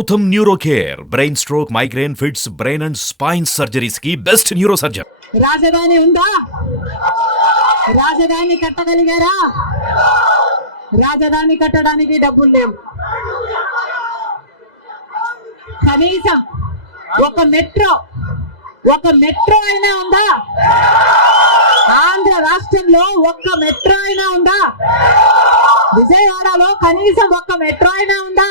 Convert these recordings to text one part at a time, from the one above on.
Gautam neuro care brain stroke migraine fits brain and spine సర్జరీస్కి best neuro surgeon రాజధాని ఉందా? రాజధాని కట్టగలిగారా? రాజధాని కట్టడానికి డబ్బులు లేవు. కనీసం ఒక మెట్రో ఒక మెట్రో అయినా ఉందా? ఆంధ్ర రాష్ట్రంలో ఒక్క మెట్రో అయినా ఉందా? విజయవాడలో కనీసం ఒక్క మెట్రో అయినా ఉందా?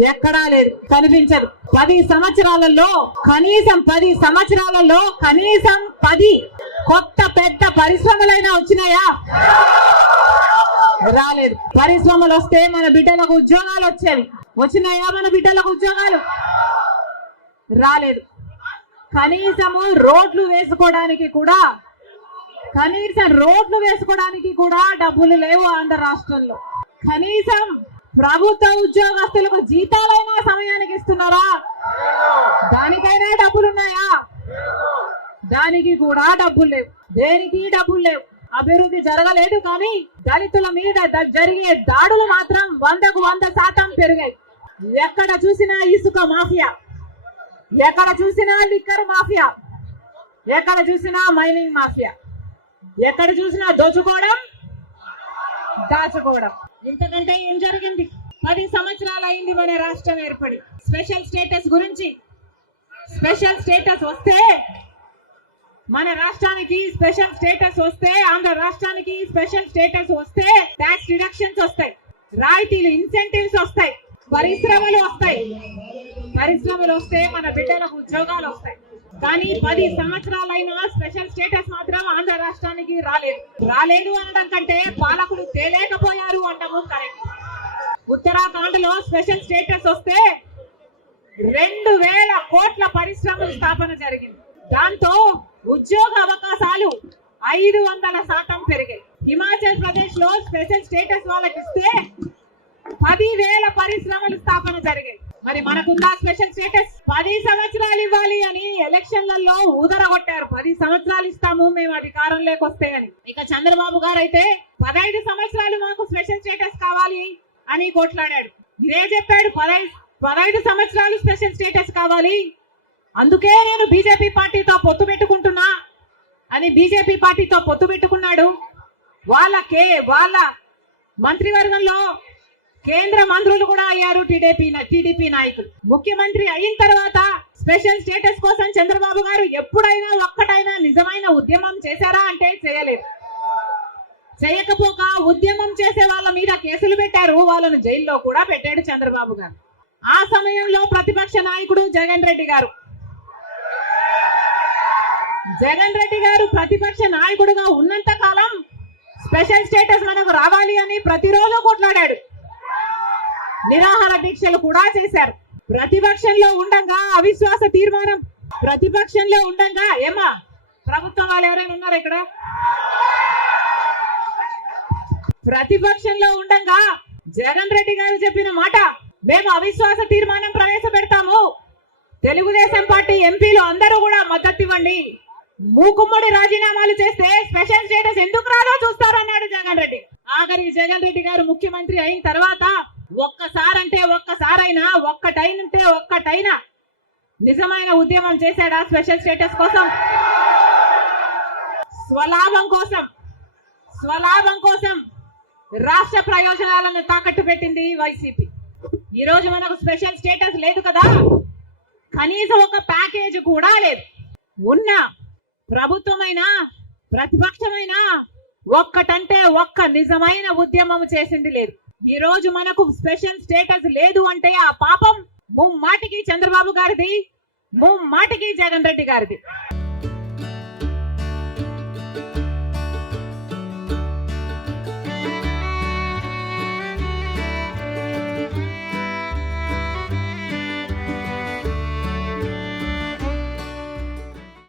ఎక్కడా లేదు కనిపించదు. పది సంవత్సరాలలో కనీసం పది సంవత్సరాలలో కనీసం పది కొత్త పెద్ద పరిశ్రమలైనా వచ్చినాయా? రాలేదు. పరిశ్రమలు వస్తే మన బిడ్డలకు ఉద్యోగాలు వచ్చేవి. వచ్చినాయా మన బిడ్డలకు ఉద్యోగాలు? రాలేదు. కనీసము రోడ్లు వేసుకోవడానికి కూడా కనీసం రోడ్లు వేసుకోవడానికి కూడా డబ్బులు లేవు ఆంధ్ర రాష్ట్రంలో. కనీసం ప్రభుత్వ ఉద్యోగస్తులకు జీతాలైనా సమయానికి ఇస్తున్నారా? దానికైనా డబ్బులు ఉన్నాయా దానికి కూడా డబ్బులు లేవు. దేనికి డబ్బులు లేవు? అభివృద్ధి జరగలేదు కానీ దళితుల మీద జరిగే దాడులు మాత్రం వందకు వంద శాతం పెరిగాయి. ఎక్కడ చూసినా ఇసుక మాఫియా. ఎక్కడ చూసినా లిక్కర్ మాఫియా. ఎక్కడ చూసినా మైనింగ్ మాఫియా. ఎక్కడ చూసినా దోచుకోవడం దాచుకోవడం. ఇంతకంటే ఏం జరిగింది? పది సంవత్సరాలు అయింది మన రాష్ట్రం ఏర్పడి. స్పెషల్ స్టేటస్ గురించి. స్పెషల్ స్టేటస్ వస్తే మన రాష్ట్రానికి స్పెషల్ స్టేటస్ వస్తే ఆంధ్ర రాష్ట్రానికి స్పెషల్ స్టేటస్ వస్తే ట్యాక్స్ డిడక్షన్స్ వస్తాయి. రాయితీలు ఇన్సెంటివ్స్ వస్తాయి. పరిశ్రమలు వస్తాయి. పరిశ్రమలు వస్తే మన బిడ్డలకు ఉద్యోగాలు వస్తాయి. కానీ పది సంవత్సరాలైనా స్పెషల్ స్టేటస్ మాత్రం ఆంధ్ర రాష్ట్రానికి రాలేదు. రాలేదు అనడం కంటే పాలకులు తేలేకపోయారు అంటాము కరెక్ట్. ఉత్తరాఖండ్లో స్పెషల్ స్టేటస్ వస్తే రెండు వేల కోట్ల పరిశ్రమలు స్థాపన జరిగింది. దాంతో ఉద్యోగ అవకాశాలు ఐదు వందల శాతం పెరిగాయి. హిమాచల్ ప్రదేశ్లో స్పెషల్ స్టేటస్ వాళ్ళకి ఇస్తే పది వేల పరిశ్రమలు స్థాపన జరిగాయి. మరి మనకుందా స్పెషల్ స్టేటస్? పది సంవత్సరాలు ఎలక్షన్లలో ఊదరగొట్టారు. పది సంవత్సరాలు ఇస్తాము మేము అధికారంలోకి వస్తే అని. ఇక చంద్రబాబు గారు అయితే పదహైదు సంవత్సరాలు మాకు స్పెషల్ స్టేటస్ కావాలి అని కొట్లాడాడు. ఇదే చెప్పాడు పదహైదు పదహైదు సంవత్సరాలు స్పెషల్ స్టేటస్ కావాలి. అందుకే నేను బీజేపీ పార్టీతో పొత్తు పెట్టుకుంటున్నా అని బీజేపీ పార్టీతో పొత్తు పెట్టుకున్నాడు. వాళ్ళ కే వాళ్ళ మంత్రివర్గంలో కేంద్ర మంత్రులు కూడా అయ్యారు టీడీపీ టీడీపీ నాయకులు. ముఖ్యమంత్రి అయిన తర్వాత స్పెషల్ స్టేటస్ కోసం చంద్రబాబు గారు ఎప్పుడైనా ఒక్కటైనా నిజమైన ఉద్యమం చేశారా అంటే చేయలేదు. చేయకపోక ఉద్యమం చేసే వాళ్ళ మీద కేసులు పెట్టారు వాళ్ళను జైల్లో కూడా పెట్టాడు చంద్రబాబు గారు. ఆ సమయంలో ప్రతిపక్ష నాయకుడు జగన్ రెడ్డి గారు. జగన్ రెడ్డి గారు ప్రతిపక్ష నాయకుడుగా ఉన్నంత కాలం స్పెషల్ స్టేటస్ మనకు రావాలి అని ప్రతిరోజు కొట్లాడాడు. నిరాహార దీక్షలు కూడా చేశారు. ప్రతిపక్షంలో ఉండంగా అవిశ్వాస తీర్మానం. ప్రతిపక్షంలో ఉండంగా ఏమా? ప్రభుత్వం వాళ్ళు ఎవరైనా ఉన్నారు ఇక్కడ? ప్రతిపక్షంలో ఉండంగా జగన్ రెడ్డి గారు చెప్పిన మాట. మేము అవిశ్వాస తీర్మానం ప్రవేశపెడతాము. తెలుగుదేశం పార్టీ ఎంపీలు అందరూ కూడా మద్దతు ఇవ్వండి. మూకుమ్మడి రాజీనామాలు చేస్తే స్పెషల్ స్టేటస్ ఎందుకు రాదో చూస్తారన్నాడు జగన్ రెడ్డి. ఆఖరి జగన్ రెడ్డి గారు ముఖ్యమంత్రి అయిన తర్వాత ఒక్కసారంటే ఒక్కసారైనా ఒక్కటైనంటే ఒక్కటైనా నిజమైన ఉద్యమం చేశాడా స్పెషల్ స్టేటస్ కోసం? స్వలాభం కోసం స్వలాభం కోసం రాష్ట్ర ప్రయోజనాలను తాకట్టు పెట్టింది వైసీపీ. ఈ రోజు మనకు స్పెషల్ స్టేటస్ లేదు కదా? కనీసం ఒక ప్యాకేజ్ కూడా లేదు. ఉన్న ప్రభుత్వమైనా ప్రతిపక్షమైనా ఒక్కటంటే ఒక్క నిజమైన ఉద్యమం చేసింది లేదు. ఈ రోజు మనకు స్పెషల్ స్టేటస్ లేదు అంటే ఆ పాపం ముమ్మాటికి చంద్రబాబు గారిది ముమ్మాటికి జగన్ రెడ్డి గారిది.